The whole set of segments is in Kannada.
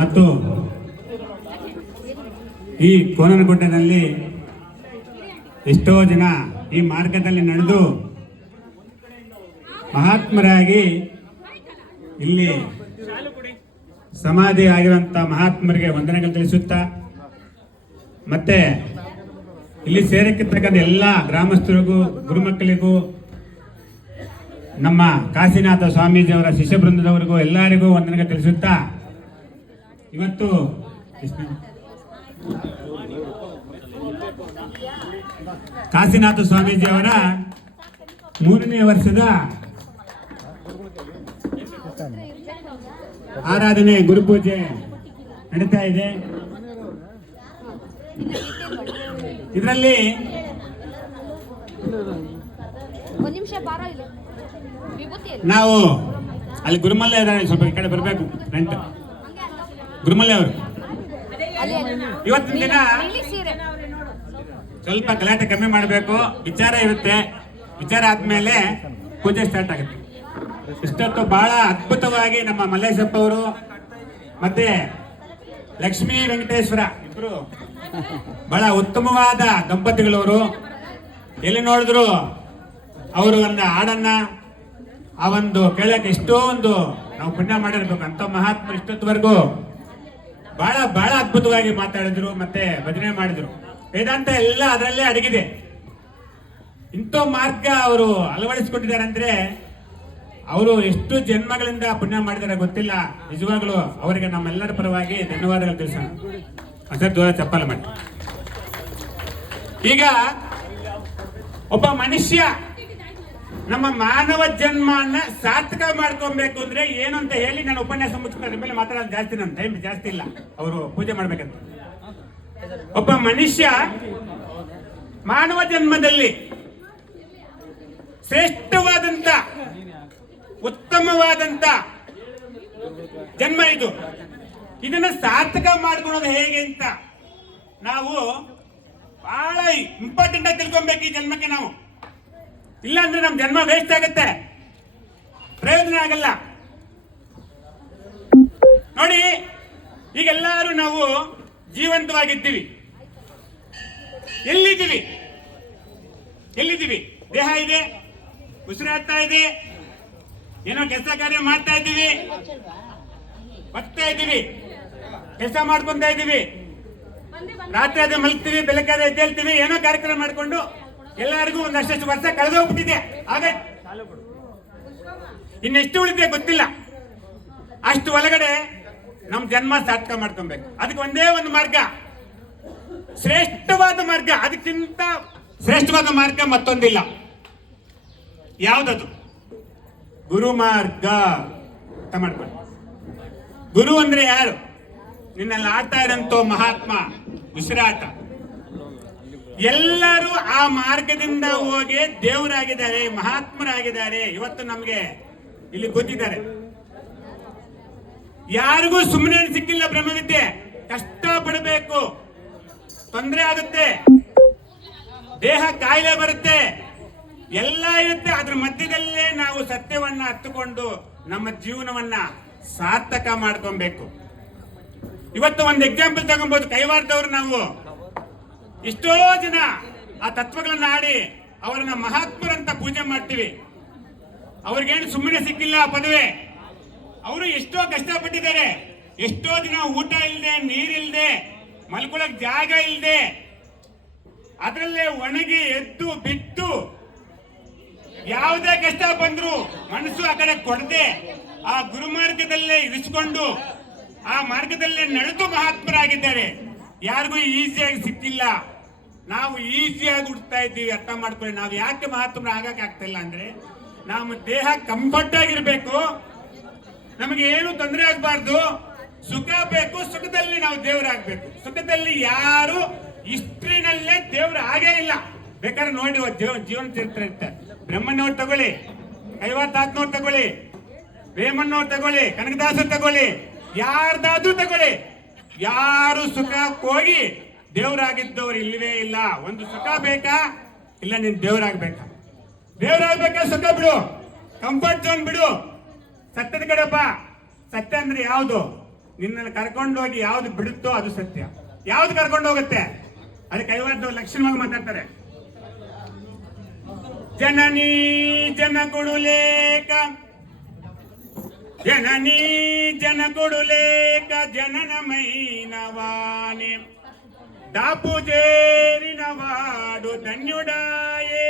ಮತ್ತು ಈ ಕೋನನಗುಡ್ಡದಲ್ಲಿ ಎಷ್ಟೋ ಜನ ಈ ಮಾರ್ಗದಲ್ಲಿ ನಡೆದು ಮಹಾತ್ಮರಾಗಿ ಇಲ್ಲಿ ಸಮಾಧಿ ಆಗಿರುವಂತ ಮಹಾತ್ಮರಿಗೆ ವಂದನೆಗಳು ತಿಳಿಸುತ್ತಾ ಮತ್ತೆ ಇಲ್ಲಿ ಸೇರಕ್ಕಿರ್ತಕ್ಕಂಥ ಎಲ್ಲ ಗ್ರಾಮಸ್ಥರಿಗೂ ಗುರುಮಕ್ಕಳಿಗೂ ನಮ್ಮ ಕಾಶಿನಾಥ ಸ್ವಾಮೀಜಿಯವರ ಶಿಷ್ಯ ಬೃಂದದವರಿಗೂ ಎಲ್ಲರಿಗೂ ವಂದನೆಗಳು ತಿಳಿಸುತ್ತಾ ಇವತ್ತು ಕಾಶಿನಾಥ ಸ್ವಾಮೀಜಿಯವರ 3ನೇ ವರ್ಷದ ಆರಾಧನೆ ಗುರುಪೂಜೆ ನಡೀತಾ ಇದೆ. ಇದರಲ್ಲಿ ನಾವು ಅಲ್ಲಿ ಗುರುಮಲ್ಲೆ ಇದ್ದಾರೆ, ಸ್ವಲ್ಪ ಈ ಕಡೆ ಬರಬೇಕು. ಫ್ರೆಂಟ್ ಗುರುಮಲ್ಲೆ ಅವರು ಇವತ್ತಿನ ದಿನ ಸ್ವಲ್ಪ ಗಲಾಟೆ ಕಮ್ಮಿ ಮಾಡಬೇಕು. ವಿಚಾರ ಇರುತ್ತೆ, ವಿಚಾರ ಆದ್ಮೇಲೆ ಪೂಜೆ ಸ್ಟಾರ್ಟ್ ಆಗುತ್ತೆ. ಇಷ್ಟೊತ್ತು ಬಹಳ ಅದ್ಭುತವಾಗಿ ನಮ್ಮ ಮಲ್ಲೇಶಪ್ಪ ಅವರು ಮತ್ತೆ ಲಕ್ಷ್ಮೀ ವೆಂಕಟೇಶ್ವರ ಇಬ್ರು ಬಹಳ ಉತ್ತಮವಾದ ದಂಪತಿಗಳವರು. ಎಲ್ಲಿ ನೋಡಿದ್ರು ಅವರು ಒಂದು ಹಾಡನ್ನ ಆ ಒಂದು ಕೇಳಕ್ಕೆ ಎಷ್ಟೋ ಒಂದು ನಾವು ಪುಣ್ಯ ಮಾಡಿರ್ಬೇಕು. ಅಂತ ಮಹಾತ್ಮರು ಇಷ್ಟೊತ್ತವರೆಗೂ ಬಹಳ ಬಹಳ ಅದ್ಭುತವಾಗಿ ಮಾತಾಡಿದ್ರು, ಮತ್ತೆ ಭಜನೆ ಮಾಡಿದ್ರು. ವೇದಾಂತ ಎಲ್ಲ ಅದರಲ್ಲೇ ಅಡಗಿದೆ. ಇಂಥ ಮಾರ್ಗ ಅವರು ಅಳವಡಿಸಿಕೊಂಡಿದ್ದಾರೆ ಅಂದ್ರೆ ಅವರು ಎಷ್ಟು ಜನ್ಮಗಳಿಂದ ಪುಣ್ಯ ಮಾಡಿದಾರೆ ಗೊತ್ತಿಲ್ಲ. ನಿಜವಾಗ್ಲೂ ಅವರಿಗೆ ನಮ್ಮೆಲ್ಲರ ಪರವಾಗಿ ಧನ್ಯವಾದಗಳು ತಿಳಿಸೋಣ. ಸರ್ ದೂರ ಚಪ್ಪಲ ಮಾಡಿ. ಈಗ ಒಬ್ಬ ಮನುಷ್ಯ ನಮ್ಮ ಮಾನವ ಜನ್ಮನ್ನ ಸಾರ್ಥಕ ಮಾಡ್ಕೊಬೇಕು ಅಂದ್ರೆ ಏನು ಅಂತ ಹೇಳಿ ನಾನು ಉಪನ್ಯಾಸ ಮುಗಿಸ್ಕೊಂಡ್ರೆ ಮೇಲೆ ಮಾತಾಡೋದು ಜಾಸ್ತಿ, ನನ್ನ ಟೈಮ್ ಜಾಸ್ತಿ ಇಲ್ಲ. ಅವರು ಪೂಜೆ ಮಾಡ್ಬೇಕಂತ. ಒಬ್ಬ ಮನುಷ್ಯ ಮಾನವ ಜನ್ಮದಲ್ಲಿ ಶ್ರೇಷ್ಠವಾದಂತ ಉತ್ತಮವಾದಂತ ಜನ್ಮ ಇದು. ಇದನ್ನ ಸಾರ್ಥಕ ಮಾಡ್ಕೊಳ್ಳೋದು ಹೇಗೆ ಅಂತ ನಾವು ಬಹಳ ಇಂಪಾರ್ಟೆಂಟ್ ಆಗಿ ತಿಳ್ಕೊಬೇಕು ಈ ಜನ್ಮಕ್ಕೆ ನಾವು. ಇಲ್ಲ ಅಂದ್ರೆ ನಮ್ ಜನ್ಮ ವೇಸ್ಟ್ ಆಗುತ್ತೆ, ಪ್ರಯೋಜನ ಆಗಲ್ಲ. ನೋಡಿ, ಈಗೆಲ್ಲರೂ ನಾವು ಜೀವಂತವಾಗಿದ್ದೀವಿ. ಎಲ್ಲಿದ್ದೀವಿ? ದೇಹ ಇದೆ, ಉಸಿರಾಡ್ತಾ ಇದೆ, ಏನೋ ಕೆಲಸ ಕಾರ್ಯ ಮಾಡ್ತಾ ಇದ್ದೀವಿ, ಬಗ್ತಾ ಇದ್ದೀವಿ, ಕೆಲಸ ಮಾಡ್ಕೊಂತ ಇದ್ದೀವಿ, ರಾತ್ರಿ ಆದ್ರೆ ಮಲಗ್ತೀವಿ, ಬೆಳಕಾದ್ರೆ ಎದ್ದೇಳ್ತೀವಿ, ಏನೋ ಕಾರ್ಯಕ್ರಮ ಮಾಡ್ಕೊಂಡು ಎಲ್ಲರಿಗೂ ಒಂದಷ್ಟು ವರ್ಷ ಕಳೆದೋಗ್ಬಿಟ್ಟಿದೆ. ಆಗ ಇನ್ನೆಷ್ಟು ಉಳಿದಿದೆ ಗೊತ್ತಿಲ್ಲ. ಅಷ್ಟು ಒಳಗಡೆ ನಮ್ ಜನ್ಮ ಸಾರ್ಥಕ ಮಾಡ್ಕೊಬೇಕು. ಅದಕ್ಕೆ ಒಂದೇ ಒಂದು ಮಾರ್ಗ, ಶ್ರೇಷ್ಠವಾದ ಮಾರ್ಗ. ಅದಕ್ಕಿಂತ ಶ್ರೇಷ್ಠವಾದ ಮಾರ್ಗ ಮತ್ತೊಂದಿಲ್ಲ. ಯಾವ್ದದು? ಗುರು ಮಾರ್ಗ ಅಂತ ಮಾಡ್ಕೊಂಡು. ಗುರು ಅಂದ್ರೆ ಯಾರು? ನಿನ್ನಲ್ಲಿ ಆಡ್ತಾ ಇರಂತ ಮಹಾತ್ಮ, ಉಸಿರಾಟ. ಎಲ್ಲರೂ ಆ ಮಾರ್ಗದಿಂದ ಹೋಗಿ ದೇವರಾಗಿದ್ದಾರೆ, ಮಹಾತ್ಮರಾಗಿದ್ದಾರೆ. ಇವತ್ತು ನಮ್ಗೆ ಇಲ್ಲಿ ಗೊತ್ತಿದ್ದಾರೆ. ಯಾರಿಗೂ ಸುಮ್ಮನೆ ಸಿಕ್ಕಿಲ್ಲ ಬ್ರಹ್ಮವಿದ್ಯೆ. ಕಷ್ಟ ಪಡಬೇಕು, ತೊಂದರೆ ಆಗುತ್ತೆ, ದೇಹ ಕಾಯಿಲೆ ಬರುತ್ತೆ, ಎಲ್ಲ ಇರುತ್ತೆ. ಅದ್ರ ಮಧ್ಯದಲ್ಲೇ ನಾವು ಸತ್ಯವನ್ನ ಹತ್ತುಕೊಂಡು ನಮ್ಮ ಜೀವನವನ್ನ ಸಾರ್ಥಕ ಮಾಡ್ಕೊಬೇಕು. ಇವತ್ತು ಒಂದು ಎಕ್ಸಾಂಪಲ್ ತಗೊಬಹುದು. ಕೈವಾರದವ್ರು ನಾವು ಎಷ್ಟೋ ಜನ ಆ ತತ್ವಗಳನ್ನ ಆಡಿ ಅವರನ್ನ ಮಹಾತ್ಮರಂತ ಪೂಜೆ ಮಾಡ್ತೀವಿ. ಅವ್ರಿಗೇನು ಸುಮ್ಮನೆ ಸಿಕ್ಕಿಲ್ಲ ಆ ಪದವಿ. ಅವರು ಎಷ್ಟೋ ಕಷ್ಟಪಟ್ಟಿದ್ದಾರೆ. ಎಷ್ಟೋ ದಿನ ಊಟ ಇಲ್ಲದೆ, ನೀರಿಲ್ದೆ, ಮಲ್ಕೊಳಕ್ ಜಾಗ ಇಲ್ಲದೆ, ಅದರಲ್ಲೇ ಒಣಗಿ ಎದ್ದು ಬಿಟ್ಟು ಯಾವುದೇ ಕಷ್ಟ ಬಂದ್ರು ಮನಸ್ಸು ಆ ಕಡೆ ಕೊಡದೆ ಆ ಗುರುಮಾರ್ಗದಲ್ಲೇ ಇರಿಸಿಕೊಂಡು ಆ ಮಾರ್ಗದಲ್ಲೇ ನಡೆದು ಮಹಾತ್ಮರಾಗಿದ್ದಾರೆ. ಯಾರಿಗೂ ಈಸಿಯಾಗಿ ಸಿಕ್ಕಿಲ್ಲ. ನಾವು ಈಸಿಯಾಗಿ ಹುಡ್ತಾ ಇದ್ದೀವಿ. ಅರ್ಥ ಮಾಡ್ಕೊಳ್ಳಿ. ನಾವು ಯಾಕೆ ಮಹಾತ್ಮರ ಆಗಕ್ಕೆ ಆಗ್ತಿಲ್ಲ ಅಂದ್ರೆ ನಮ್ಮ ದೇಹ ಕಂಫರ್ಟ್ ಆಗಿರ್ಬೇಕು, ನಮಗೆ ಏನು ತೊಂದರೆ ಆಗಬಾರ್ದು, ಸುಖ ಬೇಕು, ಸುಖದಲ್ಲಿ ನಾವು ದೇವರಾಗಬೇಕು. ಸುಖದಲ್ಲಿ ಯಾರು ಹಿಸ್ಟ್ರಿನಲ್ಲೇ ದೇವ್ರು ಆಗೇ ಇಲ್ಲ. ಬೇಕಾದ್ರೆ ನೋಡಿ ಜೀವನ ಚರಿತ್ರೆ ಇರುತ್ತೆ. ಬ್ರಹ್ಮನವ್ರು ತಗೊಳ್ಳಿ, ಕೈವಾತಾತ್ನವ್ರು ತಗೊಳ್ಳಿ, ವೇಮಣ್ಣವ್ರು ತಗೊಳ್ಳಿ, ಕನಕದಾಸರು ತಗೊಳ್ಳಿ, ಯಾರ್ದಾದ್ರೂ ತಗೊಳ್ಳಿ, ಯಾರು ಸುಖಕ್ಕೆ ಹೋಗಿ ದೇವರಾಗಿದ್ದವ್ರು ಇಲ್ಲವೇ ಇಲ್ಲ. ಒಂದು ಸುಖ ಬೇಕಾ? ಇಲ್ಲ, ನೀನ್ ದೇವರಾಗ್ಬೇಕಾ? ದೇವರಾಗ್ಬೇಕಾ? ಸುಖ ಬಿಡು, ಕಂಫರ್ಟ್ ಝೋನ್ ಬಿಡು, ಸತ್ಯದ ಕಡೆ ಬಾ. ಸತ್ಯ ಅಂದ್ರೆ ಯಾವುದು? ನಿನ್ನನ್ನು ಕರ್ಕೊಂಡೋಗಿ ಯಾವ್ದು ಬಿಡುತ್ತೋ ಅದು ಸತ್ಯ. ಯಾವ್ದು ಕರ್ಕೊಂಡು ಹೋಗುತ್ತೆ? ಅದಕ್ಕೆ ಕೈವಾದ ಲಕ್ಷಣವಾಗಿ ಮಾತಾಡ್ತಾರೆ. ಜನನೀ ಜನಗುಡುಲೇಕ, ಜನನೀ ಜನಗುಡುಲೇಕ ಜನನಮೈನವಾನೆ దాపుజేరినవాడు ధన్యుడాయే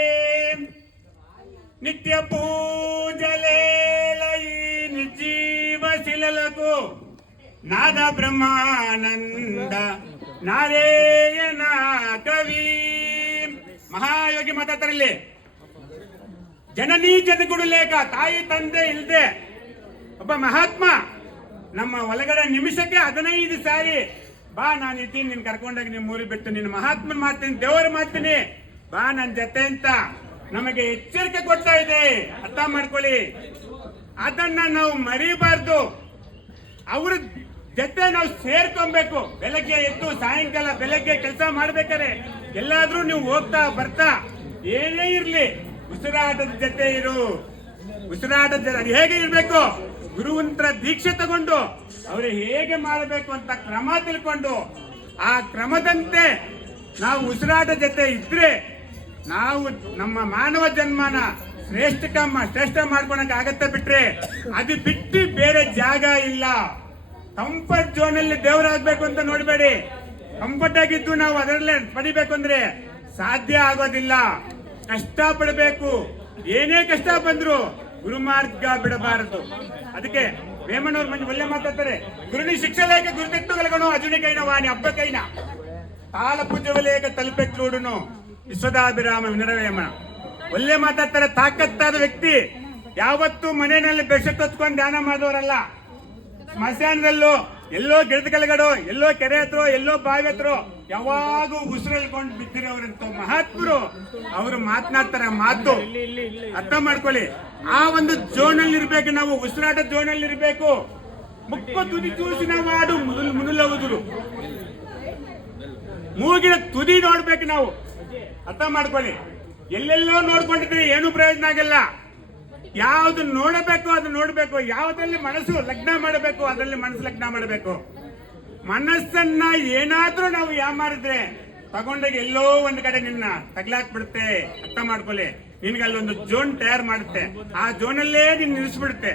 నిత్య పూజలేలయి నిర్జీవశిలలకు నాద బ్రహ్మానంద ನಾರಾಯಣ ಕವಿ. ಮಹಾಯೋಗಿ ಮಾತಾಡ್ತಾರಲ್ಲಿ. ಜನನೀ ಜನಗುಡುಲೇಕ, ತಾಯಿ ತಂದೆ ಇಲ್ದೆ ಒಬ್ಬ ಮಹಾತ್ಮ ನಮ್ಮ ಒಳಗಡೆ ನಿಮಿಷಕ್ಕೆ 15 ಸಾರಿ ಬಾ, ನಾನು ಇದ್ದೀನಿ, ನಿನ್ ಕರ್ಕೊಂಡೋಗಿ ನಿಮ್ಮ ಊರಿಗೆ ಬಿಟ್ಟು ನಿನ್ನ ಮಹಾತ್ಮನ್ ಮಾಡ್ತೀನಿ, ದೇವರ ಮಾಡ್ತೀನಿ, ಬಾ ನನ್ನ ಜೊತೆ ಅಂತ ನಮಗೆ ಎಚ್ಚರಿಕೆ ಕೊಡ್ತಾ ಇದೆ. ಅರ್ಥ ಮಾಡ್ಕೊಳ್ಳಿ, ಅದನ್ನ ನಾವು ಮರಿಬಾರ್ದು. ಅವ್ರ ಜೊತೆ ನಾವು ಸೇರ್ಕೊಬೇಕು. ಬೆಳಗ್ಗೆ ಎದ್ದು ಸಾಯಂಕಾಲ ಬೆಳಗ್ಗೆ ಕೆಲಸ ಮಾಡ್ಬೇಕಾರೆ ಎಲ್ಲಾದ್ರೂ ನೀವು ಹೋಗ್ತಾ ಬರ್ತಾ ಏನೇ ಇರ್ಲಿ ಉಸಿರಾಟದ ಜೊತೆ ಇರು. ಉಸಿರಾಟದ ಜೊತೆ ಹೇಗೆ ಇರ್ಬೇಕು? ಗುರುವಂತರ ದೀಕ್ಷೆ ತಗೊಂಡು ಅವರು ಹೇಗೆ ಮಾಡಬೇಕು ಅಂತ ಕ್ರಮ ತಿಳ್ಕೊಂಡು ಆ ಕ್ರಮದಂತೆ ನಾವು ಉಸಿರಾಟ ಜೊತೆ ಇದ್ರೆ ನಾವು ನಮ್ಮ ಮಾನವ ಜನ್ಮನ ಶ್ರೇಷ್ಠ ಮಾಡ್ಕೊಳಕ್ ಆಗತ್ತೆ. ಬಿಟ್ರೆ ಅದು ಬಿಟ್ಟು ಬೇರೆ ಜಾಗ ಇಲ್ಲ. ಕಂಫರ್ಟ್ ಝೋನ್ ಅಲ್ಲಿ ದೇವರಾಗಬೇಕು ಅಂತ ನೋಡ್ಬೇಡಿ. ಕಂಫರ್ಟ್ ಆಗಿದ್ದು ನಾವು ಅದರಲ್ಲೇ ಪಡಿಬೇಕು ಅಂದ್ರೆ ಸಾಧ್ಯ ಆಗೋದಿಲ್ಲ. ಕಷ್ಟ ಪಡಬೇಕು. ಏನೇ ಕಷ್ಟ ಬಂದ್ರು ಗುರುಮಾರ್ಗ ಬಿಡಬಾರದು. ಅದಕ್ಕೆ ವೇಮನವ್ರ ಮಂದಿ ಒಳ್ಳೆ ಮಾತಾಡ್ತಾರೆ. ಗುರುನಿ ಶಿಕ್ಷಲೇಖ ಗುರುತೆಟ್ಟುಗಳಗನು ಅಜುನಿಕೈನ ವಾಣಿ ಹಬ್ಬಕೈನ ತಾಳ ಪೂಜವಲೇಖ ತಲುಪೆಕ್ಲೂಡುನು ವಿಶ್ವದಾಭಿರಾಮ ವಿನರವೇಮನ. ಒಳ್ಳೆ ಮಾತಾಡ್ತಾರೆ. ತಾಕತ್ತಾದ ವ್ಯಕ್ತಿ ಯಾವತ್ತೂ ಮನೆಯಲ್ಲಿ ಬೆಡ್ಶೀಟ್ ಹೊತ್ಕೊಂಡು ಧ್ಯಾನ ಮಾಡೋರಲ್ಲ. ಸ್ಮಶಾನದಲ್ಲೂ ಎಲ್ಲೋ ಗಿಡದ ಕೆಳಗಡೆ, ಎಲ್ಲೋ ಕೆರೆ ಹತ್ರ, ಎಲ್ಲೋ ಬಾವಿ ಹತ್ರ ಯಾವಾಗೂ ಉಸಿರಲ್ಕೊಂಡು ಬಿದ್ದಿರೋರಂತ ಮಹಾತ್ಮರು ಅವರು ಮಾತನಾಡ್ತಾರೆ. ಮಾತು ಅರ್ಥ ಮಾಡ್ಕೊಳ್ಳಿ. ಆ ಒಂದು ಝೋನಲ್ಲಿ ಇರ್ಬೇಕು ನಾವು. ಉಸಿರಾಟ ಝೋನಲ್ಲಿ ಇರ್ಬೇಕು. ಮುಕ್ಕ ತುದಿ ಚೂಸಿನ ಮಾಡು ಮುನುಲವುದುರು. ಮೂಗಿನ ತುದಿ ನೋಡ್ಬೇಕು ನಾವು. ಅರ್ಥ ಮಾಡ್ಕೊಳ್ಳಿ. ಎಲ್ಲೆಲ್ಲೋ ನೋಡ್ಕೊಂಡಿದ್ರೆ ಏನು ಪ್ರಯೋಜನ ಆಗಲ್ಲ. ಯಾವ್ದು ನೋಡಬೇಕು ಅದು ನೋಡ್ಬೇಕು. ಯಾವ್ದ್ರಲ್ಲಿ ಮನಸ್ಸು ಲಗ್ನ ಮಾಡಬೇಕು ಅದರಲ್ಲಿ ಮನಸ್ಸು ಲಗ್ನ ಮಾಡಬೇಕು. ಮನಸ್ಸನ್ನ ಏನಾದ್ರೂ ನಾವು ಯಾಮಾರಿದ್ರೆ ತಗೊಂಡಾಗ ಎಲ್ಲೋ ಒಂದ್ ಕಡೆ ನಿನ್ನ ತಗ್ಲಾಕ್ ಬಿಡುತ್ತೆ. ಅರ್ಥ ಮಾಡ್ಕೊಳ್ಳಿ. ನಿನ್ಗೆ ಅಲ್ಲೊಂದು ಝೋನ್ ತಯಾರು ಮಾಡುತ್ತೆ. ಆ ಝೋನಲ್ಲೇ ನಿನ್ ನಿಲ್ಲಿಸ್ಬಿಡುತ್ತೆ.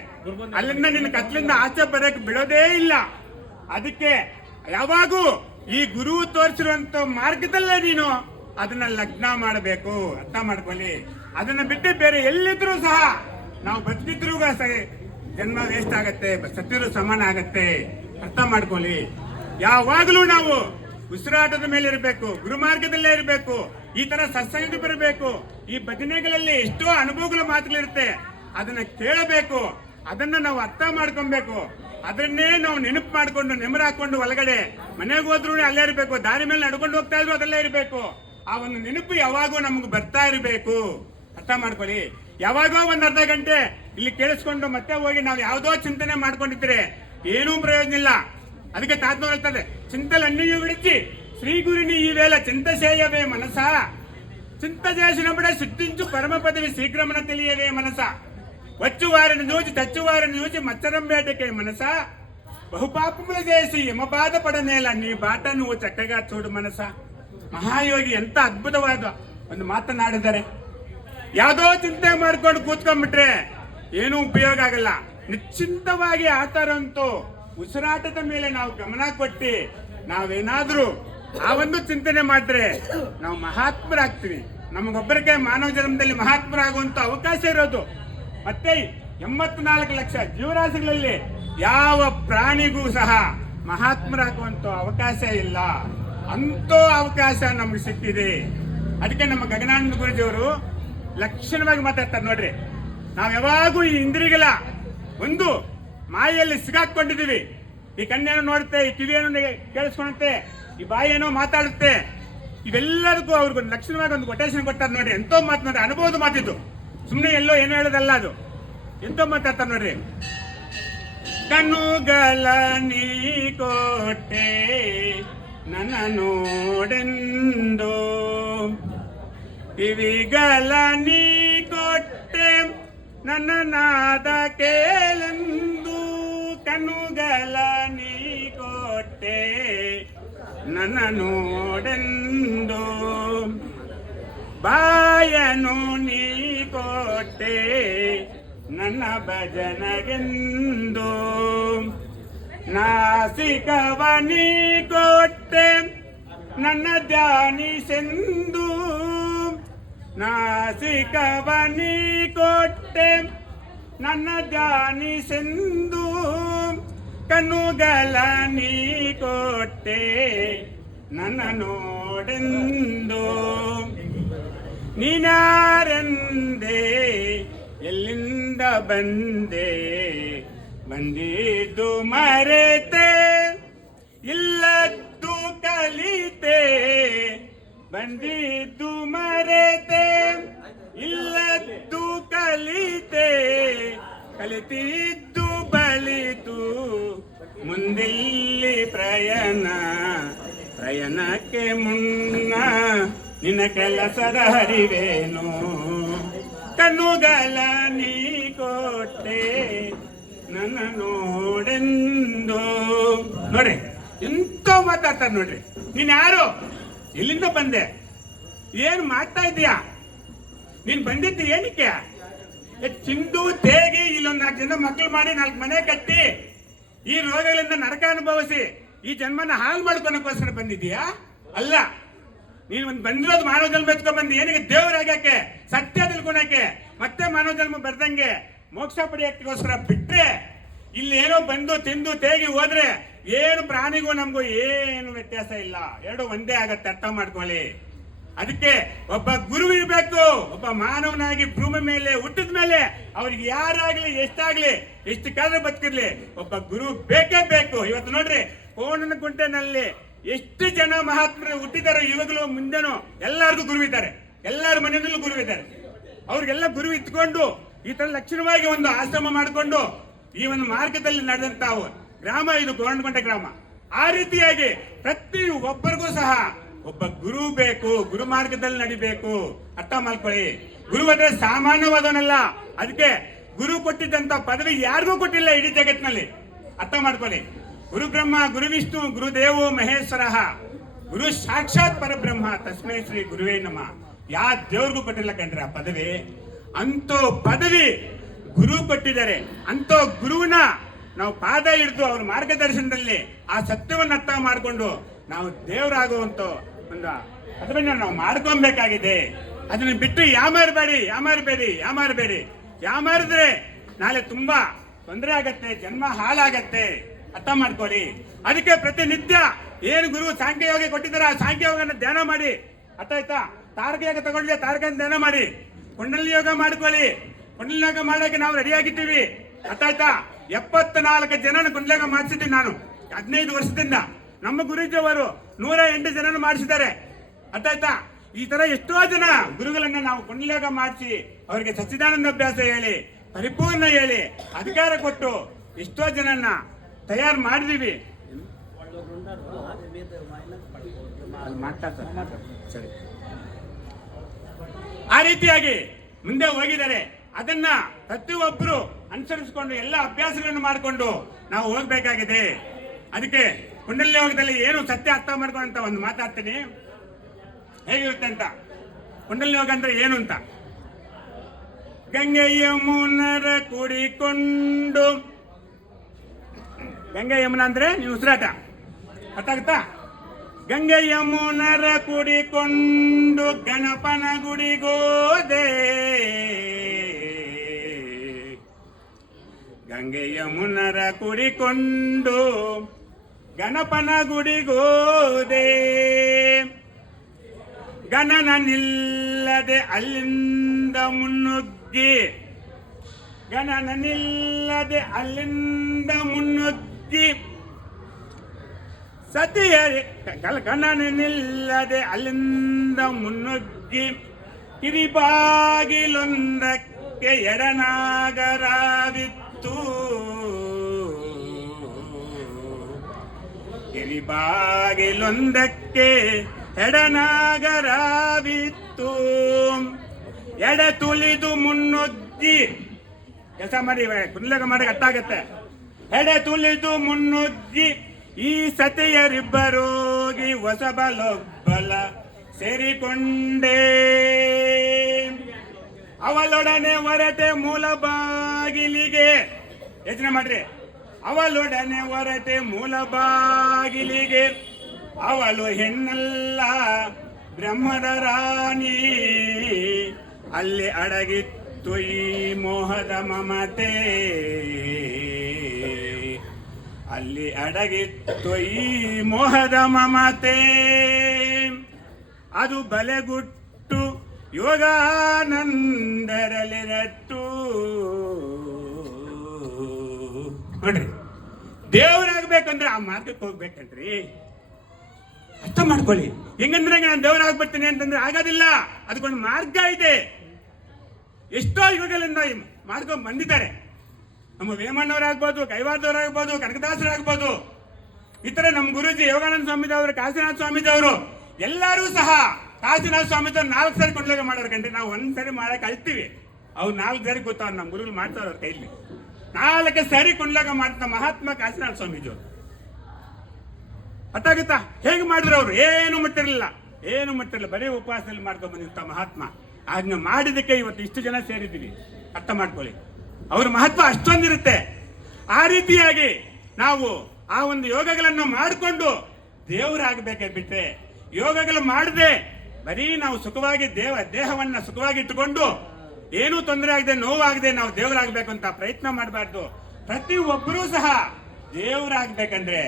ಅಲ್ಲಿಂದ ನಿನ್ನ ಕತ್ಲಿಂದ ಆಚೆ ಬರಕ್ ಬಿಡೋದೇ ಇಲ್ಲ. ಅದಕ್ಕೆ ಯಾವಾಗೂ ಈ ಗುರು ತೋರಿಸಿರುವಂತ ಮಾರ್ಗದಲ್ಲೇ ನೀನು ಅದನ್ನ ಲಗ್ನ ಮಾಡಬೇಕು. ಅರ್ಥ ಮಾಡ್ಕೊಳ್ಳಿ. ಅದನ್ನ ಬಿಟ್ಟು ಬೇರೆ ಎಲ್ಲಿದ್ರು ಸಹ ನಾವು ಬದುಕಿದ್ರು ಜನ್ಮ ವೇಸ್ಟ್ ಆಗತ್ತೆ, ಸತ್ತಿದ್ರು ಸಮಾನ ಆಗತ್ತೆ. ಅರ್ಥ ಮಾಡ್ಕೊಳ್ಳಿ. ಯಾವಾಗಲೂ ನಾವು ಉಸಿರಾಟದ ಮೇಲೆ ಇರಬೇಕು, ಗುರುಮಾರ್ಗದಲ್ಲೇ ಇರಬೇಕು. ಈ ತರ ಸತ್ಸಂಗ ಬರಬೇಕು. ಈ ಭಜನೆಗಳಲ್ಲಿ ಎಷ್ಟೋ ಅನುಭವಗಳ ಮಾತುಗಳಿರುತ್ತೆ. ಅದನ್ನ ಕೇಳಬೇಕು. ಅದನ್ನ ನಾವು ಅರ್ಥ ಮಾಡ್ಕೊಬೇಕು. ಅದನ್ನೇ ನಾವು ನೆನಪು ಮಾಡ್ಕೊಂಡು ನೆಮರಾಕೊಂಡು ಒಳಗಡೆ ಮನೆಗೆ ಹೋದ್ರೂ ಅಲ್ಲೇ ಇರಬೇಕು. ದಾರಿ ಮೇಲೆ ನಡ್ಕೊಂಡು ಹೋಗ್ತಾ ಇದ್ರು ಅದಲ್ಲೇ ಇರಬೇಕು. ಆ ಒಂದು ನೆನಪು ಯಾವಾಗೂ ನಮ್ಗೆ ಬರ್ತಾ ಇರಬೇಕು. ಅರ್ಥ ಮಾಡ್ಕೊಳ್ಳಿ. ಯಾವಾಗೋ ಒಂದ್ ಅರ್ಧ ಗಂಟೆ ಇಲ್ಲಿ ಕೇಳಿಸ್ಕೊಂಡು ಮತ್ತೆ ಹೋಗಿ ನಾವು ಯಾವ್ದೋ ಚಿಂತನೆ ಮಾಡ್ಕೊಂಡಿದ್ರೆ ಏನೂ ಪ್ರಯೋಜನ ಇಲ್ಲ. ಅದಕ್ಕೆ ತಾತ್ಮ ಹೇಳ್ತದೆ, చింతలు అన్నీ విడిచి శ్రీ గురిని ఈ వేళ చింత చేయవే మనస, చింత చేసినప్పుడే సిద్ధించు పరమ పదవి శీఘ్రమున తెలియవే మనస, వచ్చు వారిని చూచి చచ్చు వారిని చూచి మచ్చరం వేటకే మనస, బహుపాపములు చేసి యమ బాధపడనేల నీ బాట నువ్వు చక్కగా చూడు మనస. ಮಹಾಯೋಗಿ ಎಂತ ಅದ್ಭುತವಾದ ಒಂದು ಮಾತನಾಡಿದ್ದಾರೆ. ಯಾವುದೋ ಚಿಂತೆ ಮಾಡ್ಕೊಂಡು ಕೂತ್ಕೊಂಡ್ಬಿಟ್ರೆ ಏನೂ ಉಪಯೋಗ ಆಗಲ್ಲ. ನಿಶ್ಚಿಂತವಾಗಿ ಆತರಂತೂ ಉಸಿರಾಟದ ಮೇಲೆ ನಾವು ಗಮನ ಕೊಟ್ಟು ನಾವೇನಾದ್ರೂ ಆ ಒಂದು ಚಿಂತನೆ ಮಾಡಿದ್ರೆ ನಾವು ಮಹಾತ್ಮರಾಗ್ತೀವಿ. ನಮಗೊಬ್ಬರಿಗೆ ಮಾನವ ಜನ್ಮದಲ್ಲಿ ಮಹಾತ್ಮರಾಗುವಂತ ಅವಕಾಶ ಇರೋದು. ಮತ್ತೆ 84 ಲಕ್ಷ ಜೀವರಾಶಿಗಳಲ್ಲಿ ಯಾವ ಪ್ರಾಣಿಗೂ ಸಹ ಮಹಾತ್ಮರಾಗುವಂತ ಅವಕಾಶ ಇಲ್ಲ. ಅಂತೋ ಅವಕಾಶ ನಮ್ಗೆ ಸಿಕ್ಕಿದೆ. ಅದಕ್ಕೆ ನಮ್ಮ ಗಗನಾನಂದ ಗುರುಜಿಯವರು ಲಕ್ಷಣವಾಗಿ ಮಾತಾಡ್ತಾರೆ ನೋಡ್ರಿ. ನಾವ್ ಯಾವಾಗೂ ಈ ಇಂದ್ರಿಯಗಳ ಒಂದು ಮಾಯೆಯಲ್ಲಿ ಸಿಗಾಕೊಂಡಿದೀವಿ. ಈ ಕಣ್ಣೇನೋ ನೋಡುತ್ತೆ, ಈ ಕಿವಿಯೇನೋ ಕೇಳಿಸ್ಕೊಳುತ್ತೆ, ಈ ಬಾಯಿಯೇನೋ ಮಾತಾಡುತ್ತೆ. ಇವೆಲ್ಲರಿಗೂ ಅವ್ರಿಗೊಂದು ಲಕ್ಷಣವಾಗಿ ಒಂದು ಕೊಟೇಶನ್ ಕೊಡ್ತಾರೆ ನೋಡ್ರಿ. ಎಂತೋ ಮಾತು ನೋಡ್ರಿ, ಅನುಭವದ ಮಾತಿದ್ದು, ಸುಮ್ಮನೆ ಎಲ್ಲೋ ಏನೋ ಹೇಳೋದಲ್ಲ ಅದು. ಎಂತೋ ಮಾತಾಡ್ತಾರೆ ನೋಡ್ರಿ. ಕಣ್ಣುಗಳ ನೀ ಕೊಟ್ಟೆ ನನ್ನ ನೋಡೆಂದು, ಕಿವಿಗಳ ನೀ ಕೊಟ್ಟೆ ನನ್ನ ನಾದ ಕೇಳೆಂದು, ಕಣ್ಣುಗಳ ನೀ ಕೊಟ್ಟೆ ನನ್ನ ನೋಡೆಂದು, ಬಾಯನು ನೀ ಕೊಟ್ಟೆ ನನ್ನ ಭಜನಗೆಂದು, ನಾಸಿಕವ ನೀ ಕೊಟ್ಟೆ ನನ್ನ ಧ್ಯಾನಿಸೆಂದು, ನಾಸಿಕವ ನೀ ಕೊಟ್ಟೆ ನನ್ನ ಧ್ಯಾನಿಸೆಂದು, ಕಣ್ಣುಗಳ ನೀ ಕೊಟ್ಟೆ ನನ್ನ ನೋಡೆಂದು, ನೀನಾರೆಂದೆ ಎಲ್ಲಿಂದ ಬಂದೆ, ಬಂದಿದ್ದು ಮರೆತೆ ಇಲ್ಲದ್ದು ಕಲಿತೆ, ಬಂದಿದ್ದು ಮರೆತೆ ಇಲ್ಲದ್ದು ಕಲಿತೆ, ಕಲಿತಿದ್ದು ಬಲಿತು ಮುಂದಿಲ್ಲಿ ಪ್ರಯಾಣಕ್ಕೆ ಮುನ್ನ ನಿನ್ನ ಕೆಲಸದ ಹರಿವೇನು, ಕಣ್ಣುಗಳ ನೀ ಕೊಟ್ಟೆ ನನ್ನ ನೋಡೆಂದು. ನೋಡ್ರಿ ಎಂತ ಮಾತಾಡ್ತಾರೆ ನೋಡ್ರಿ. ನೀನ್ ಯಾರು, ಎಲ್ಲಿಂದ ಬಂದೆ, ಏನು ಮಾಡ್ತಾ ಇದೀಯಾ, ನೀನ್ ಬಂದಿದ್ದು ಏನಕ್ಕೆ? ತಿಂದು ತೇಗಿ ಇಲ್ಲೊಂದು 4 ಜನ ಮಕ್ಕಳು ಮಾಡಿ 4 ಮನೆ ಕಟ್ಟಿ ಈ ರೋಗಗಳಿಂದ ನರಕ ಅನುಭವಿಸಿ ಈ ಜನ್ಮನ ಹಾಳು ಮಾಡ್ಕೊಳಕ್ಕೋಸ್ಕರ ಬಂದಿದ್ದೀಯಾ? ಅಲ್ಲ, ನೀನು ಒಂದು ಬಂದಿರೋದು ಮಾನವ ಜನ್ಮ ಎತ್ಕೊಂಡ್ ಬಂದು ಏನಕ್ಕೆ? ದೇವರಾಗಕ್ಕೆ, ಸತ್ಯ ತಿಳ್ಕೊಳಕ್ಕೆ, ಮತ್ತೆ ಮಾನವ ಜನ್ಮ ಬರ್ದಂಗೆ ಮೋಕ್ಷ ಪಡೆಯಕ್ಕೋಸ್ಕರ ಬಿಟ್ರೆ ಇಲ್ಲಿ ಏನೋ ಬಂದು ತಿಂದು ತೇಗಿ ಹೋದ್ರೆ ಏನು ಪ್ರಾಣಿಗೂ ನಮಗೂ ಏನು ವ್ಯತ್ಯಾಸ ಇಲ್ಲ, ಎರಡು ಒಂದೇ ಆಗತ್ತೆ, ಅರ್ಥ ಮಾಡ್ಕೊಳ್ಳಿ. ಅದಕ್ಕೆ ಒಬ್ಬ ಗುರು ಇರಬೇಕು. ಒಬ್ಬ ಮಾನವನಾಗಿ ಭೂಮಿ ಮೇಲೆ ಹುಟ್ಟಿದ ಮೇಲೆ ಅವ್ರಿಗೆ ಯಾರಾಗ್ಲಿ ಎಷ್ಟಾಗ್ಲಿ ಎಷ್ಟು ಕಾಲ ಬದುಕಿರ್ಲಿ ಒಬ್ಬ ಗುರು ಬೇಕೇ ಬೇಕು. ಇವತ್ತು ನೋಡ್ರಿ ಕೋಣನ ಗುಂಟೆನಲ್ಲಿ ಎಷ್ಟು ಜನ ಮಹಾತ್ಮರು ಹುಟ್ಟಿದಾರೋ, ಇವಾಗಲೂ ಮುಂದೆನೂ ಎಲ್ಲರಿಗೂ ಗುರು ಇದ್ದಾರೆ, ಎಲ್ಲರ ಮನೆಯಲ್ಲೂ ಗುರು ಇದ್ದಾರೆ. ಅವ್ರಿಗೆಲ್ಲ ಗುರು ಇತ್ಕೊಂಡು ಈ ತರ ಲಕ್ಷಣವಾಗಿ ಒಂದು ಆಶ್ರಮ ಮಾಡಿಕೊಂಡು ಈ ಒಂದು ಮಾರ್ಗದಲ್ಲಿ ನಡೆದಂತ ಗ್ರಾಮ ಇದು ಗೋಣಗುಂಟೆ ಗ್ರಾಮ. ಆ ರೀತಿಯಾಗಿ ಪ್ರತಿ ಒಬ್ಬರಿಗೂ ಸಹ ಒಬ್ಬ ಗುರು ಬೇಕು, ಗುರು ಮಾರ್ಗದಲ್ಲಿ ನಡಿಬೇಕು. ಅರ್ಥ ಮಾಡ್ಕೊಳ್ಳಿ. ಗುರು ಅಂದ್ರೆ ಸಾಮಾನ್ಯವಾದವನಲ್ಲ. ಅದಕ್ಕೆ ಗುರು ಕೊಟ್ಟಿದ್ದಂತ ಪದವಿ ಯಾರಿಗೂ ಕೊಟ್ಟಿಲ್ಲ ಇಡೀ ಜಗತ್ತಿನಲ್ಲಿ. ಅರ್ಥ ಮಾಡ್ಕೊಳ್ಳಿ. ಗುರು ಬ್ರಹ್ಮ, ಗುರು ವಿಷ್ಣು, ಗುರುದೇವೋ ಮಹೇಶ್ವರ, ಗುರು ಸಾಕ್ಷಾತ್ ಪರಬ್ರಹ್ಮ, ತಸ್ಮೈ ಶ್ರೀ ಗುರುವೇ ನಮಃ. ಯಾವ ದೇವ್ರಿಗೂ ಕೊಟ್ಟಿಲ್ಲ ಕಂಡ್ರೆ ಆ ಪದವಿ. ಅಂತೋ ಪದವಿ ಗುರು ಕೊಟ್ಟಿದ್ದಾರೆ. ಅಂತೋ ಗುರುವಿನ ನಾವು ಪಾದ ಹಿಡಿದು ಅವ್ರ ಮಾರ್ಗದರ್ಶನದಲ್ಲಿ ಆ ಸತ್ಯವನ್ನು ಅರ್ಥ ಮಾಡಿಕೊಂಡು ನಾವು ದೇವರಾಗುವಂತ ಒಂದು ಅದನ್ನ ನಾವು ಮಾಡ್ಕೊಬೇಕಾಗಿದೆ. ಅದನ್ನ ಬಿಟ್ಟು ಯಾಮಾರಿದ್ರೆ ನಾಳೆ ತುಂಬಾ ತೊಂದರೆ ಆಗತ್ತೆ, ಜನ್ಮ ಹಾಳಾಗತ್ತೆ. ಅರ್ಥ ಮಾಡ್ಕೊಳ್ಳಿ. ಅದಕ್ಕೆ ಪ್ರತಿನಿತ್ಯ ಏನು ಗುರು ಸಾಂಖ್ಯ ಯೋಗ ಕೊಟ್ಟಿದ್ದಾರೆ ಆ ಸಾಂಖ್ಯ ಯೋಗನ ಧ್ಯಾನ ಮಾಡಿ. ಅರ್ಥ ಆಯ್ತಾ? ತಾರಕ ಯೋಗ ತಗೊಂಡ್ರೆ ತಾರಕ ಧ್ಯಾನ ಮಾಡಿ. ಕುಂಡಲಿ ಯೋಗ ಮಾಡ್ಕೊಳ್ಳಿ. ಕುಂಡಲಿ ಯೋಗ ಮಾಡೋಕೆ ನಾವು ರೆಡಿ ಆಗಿದ್ದೀವಿ. ಅರ್ಥ ಆಯ್ತಾ? 74 ಜನನ ಕುಂಡಲಿ ಯೋಗ ಮಾಡಿಸಿದ್ದೀನಿ ನಾನು 15 ವರ್ಷದಿಂದ. ನಮ್ಮ ಗುರುಜಿಯವರು 108 ಜನನ ಮಾಡಿಸಿದ್ದಾರೆ. ಅರ್ಥ ಆಯ್ತಾ? ಈ ತರ ಎಷ್ಟೋ ಜನ ಗುರುಗಳನ್ನ ನಾವು ಕುಂಡಲಿ ಯೋಗ ಮಾಡಿಸಿ ಅವರಿಗೆ ಸಚ್ಚಿದಾನಂದ ಅಭ್ಯಾಸ ಹೇಳಿ, ಪರಿಪೂರ್ಣ ಹೇಳಿ, ಅಧಿಕಾರ ಕೊಟ್ಟು ಎಷ್ಟೋ ಜನನ್ನ ತಯಾರು ಮಾಡಿದೀವಿ. ಸರಿ, ಆ ರೀತಿಯಾಗಿ ಮುಂದೆ ಹೋಗಿದ್ದಾರೆ. ಅದನ್ನ ಪ್ರತಿಯೊಬ್ಬರು ಅನುಸರಿಸಿಕೊಂಡು ಎಲ್ಲ ಅಭ್ಯಾಸಗಳನ್ನು ಮಾಡಿಕೊಂಡು ನಾವು ಹೋಗ್ಬೇಕಾಗಿದೆ. ಅದಕ್ಕೆ ಕುಂಡಲಿ ಯೋಗದಲ್ಲಿ ಏನು ಸತ್ಯ ಅರ್ಥ ಮಾಡ್ಕೊಂಡಂತ ಒಂದು ಮಾತಾಡ್ತೀನಿ, ಹೇಗಿರುತ್ತೆ ಅಂತ. ಕುಂಡಲಿ ಯೋಗ ಅಂದ್ರೆ ಏನು ಅಂತ. ಗಂಗೆ ಯಮುನರ ಕೂಡಿಕೊಂಡು, ಗಂಗೆ ಯಮುನ ಅಂದ್ರೆ ನೀವು ಉಸಿರಾಟ, ಅರ್ಥ ಆಗುತ್ತಾ? ಗಂಗೆ ಯಮುನರ ಕೂಡಿಕೊಂಡು ಗಣಪನ ಗುಡಿಗೋದೆ, ಗಂಗೆ ಯಮುನರ ಕೂಡಿಕೊಂಡು ಗಣಪನ ಗುಡಿಗೋದೆ, ಗಣನ ನಿಲ್ಲದೆ ಅಲ್ಲಿಂದ ಮುನ್ನುಗ್ಗಿ, ಗಣನ ನಿಲ್ಲದೆ ಅಲ್ಲಿಂದ ಮುನ್ನುಗ್ಗಿ, ಸತಿಯರಿ ಗಣನ ನಿಲ್ಲದೆ ಅಲ್ಲಿಂದ ಮುನ್ನುಗ್ಗಿ, ಕಿರಿಬಾಗಿಲೊಂದಕ್ಕೆ ಎಡನಾಗರಾವಿತ್ತು, ಕಿರಿಬಾಗಿಲೊಂದಕ್ಕೆ ಎಡನಾಗರಾವಿತ್ತು, ಎಡ ತುಳಿದು ಮುನ್ನುಗ್ಗಿ. ಕೆಲಸ ಮಾಡಿ ಕುಂಡಲಿ ಯೋಗ ಮಾಡಕ್ಕೆ ಅರ್ಥ ಆಗತ್ತೆ. ಎಡೆ ತುಳಿದು ಮುನ್ನುಗ್ಗಿ ಈ ಸತಿಯರಿಬ್ಬರೋಗಿ ಹೊಸಬಲೊಬ್ಬಲ ಸೇರಿಕೊಂಡೇ ಅವಳೊಡನೆ ಹೊರಟೆ ಮೂಲ ಬಾಗಿಲಿಗೆ. ಯೋಚನೆ ಮಾಡ್ರಿ, ಅವಳೊಡನೆ ಹೊರಟೆ ಮೂಲ ಬಾಗಿಲಿಗೆ. ಅವಳು ಹೆಣ್ಣಲ್ಲ ಬ್ರಹ್ಮದ ರಾಣಿ, ಅಲ್ಲಿ ಅಡಗಿತ್ತು ಈ ಮೋಹದ ಮಮತೆ, ಅಲ್ಲಿ ಅಡಗಿತ್ತು ಈ ಮೋಹದ ಮಮತೆ. ಅದು ಬಲೆಗುಟ್ಟು ಯೋಗಾನಂದರಲ್ಲಿರಟ್ಟು. ನೋಡ್ರಿ, ದೇವರಾಗಬೇಕಂದ್ರೆ ಆ ಮಾರ್ಗಕ್ಕೆ ಹೋಗ್ಬೇಕಂದ್ರಿ. ಅರ್ಥ ಮಾಡ್ಕೊಳ್ಳಿ. ಹೆಂಗಂದ್ರೆ ನಾನು ದೇವರಾಗ್ಬಿಡ್ತೀನಿ ಅಂತಂದ್ರೆ ಆಗೋದಿಲ್ಲ. ಅದಕ್ಕೊಂದು ಮಾರ್ಗ ಇದೆ. ಎಷ್ಟೋ ಯುಗಗಳಿಂದ ಈ ಮಾರ್ಗ ಬಂದಿದ್ದಾರೆ. ನಮ್ಮ ವೇಮಣ್ಣವರಾಗ್ಬೋದು, ಕೈವಾರದವರಾಗ್ಬೋದು, ಕನಕದಾಸರಾಗ್ಬೋದು, ಈ ತರ ನಮ್ಮ ಗುರುಜಿ ಯೋಗಾನಂದ ಸ್ವಾಮಿದವರು, ಕಾಶಿನಾಥ ಸ್ವಾಮಿದವರು, ಎಲ್ಲರೂ ಸಹ ಕಾಶಿನಾಥ ಸ್ವಾಮಿದವ್ರು 4 ಸಾರಿ ಕೊಂಡ್ಲಾಗ ಮಾಡೋರು ಕಂಡ್ರಿ. ನಾವು 1 ಸಾರಿ ಮಾಡಕ್ಕೆ ಅಳ್ತೀವಿ. ಅವ್ರು 4 ಸಾರಿ ಗೊತ್ತಾವ ನಮ್ಮ ಗುರುಗಳು ಮಾಡ್ತಾರ ಅವ್ರ ಕೈಲಿ. 4 ಸಾರಿ ಕೊಂಡ್ಲಾಗ ಮಾಡ್ತಾ ಮಹಾತ್ಮ ಕಾಶಿನಾಥ ಸ್ವಾಮೀಜಿಯವರು. ಗೊತ್ತಾಗುತ್ತಾ ಹೇಗೆ ಮಾಡಿದ್ರು? ಅವರು ಏನು ಮುಟ್ಟಿರಲಿಲ್ಲ, ಏನು ಮುಟ್ಟಿರಲಿಲ್ಲ, ಬರೀ ಉಪವಾಸದಲ್ಲಿ ಮಾಡ್ಕೊಂಡು ಬಂದಿರ್ತ ಮಹಾತ್ಮ. ಅದನ್ನ ಮಾಡಿದಕ್ಕೆ ಇವತ್ತು ಇಷ್ಟು ಜನ ಸೇರಿದ್ದೀವಿ. ಅರ್ಥ ಮಾಡ್ಕೊಳ್ಳಿ, ಅವ್ರ ಮಹತ್ವ ಅಷ್ಟೊಂದಿರುತ್ತೆ. ಆ ರೀತಿಯಾಗಿ ನಾವು ಆ ಒಂದು ಯೋಗಗಳನ್ನು ಮಾಡಿಕೊಂಡು ದೇವರಾಗಬೇಕೆ ಬಿಟ್ರೆ, ಯೋಗಗಳು ಮಾಡದೆ ಬರೀ ನಾವು ಸುಖವಾಗಿ ದೇಹವನ್ನ ಸುಖವಾಗಿ ಇಟ್ಟುಕೊಂಡು ಏನೂ ತೊಂದರೆ ಆಗದೆ ನೋವಾಗದೆ ನಾವು ದೇವರಾಗಬೇಕು ಅಂತ ಪ್ರಯತ್ನ ಮಾಡಬಾರ್ದು. ಪ್ರತಿ ಒಬ್ಬರೂ ಸಹ ದೇವರಾಗಬೇಕಂದ್ರೆ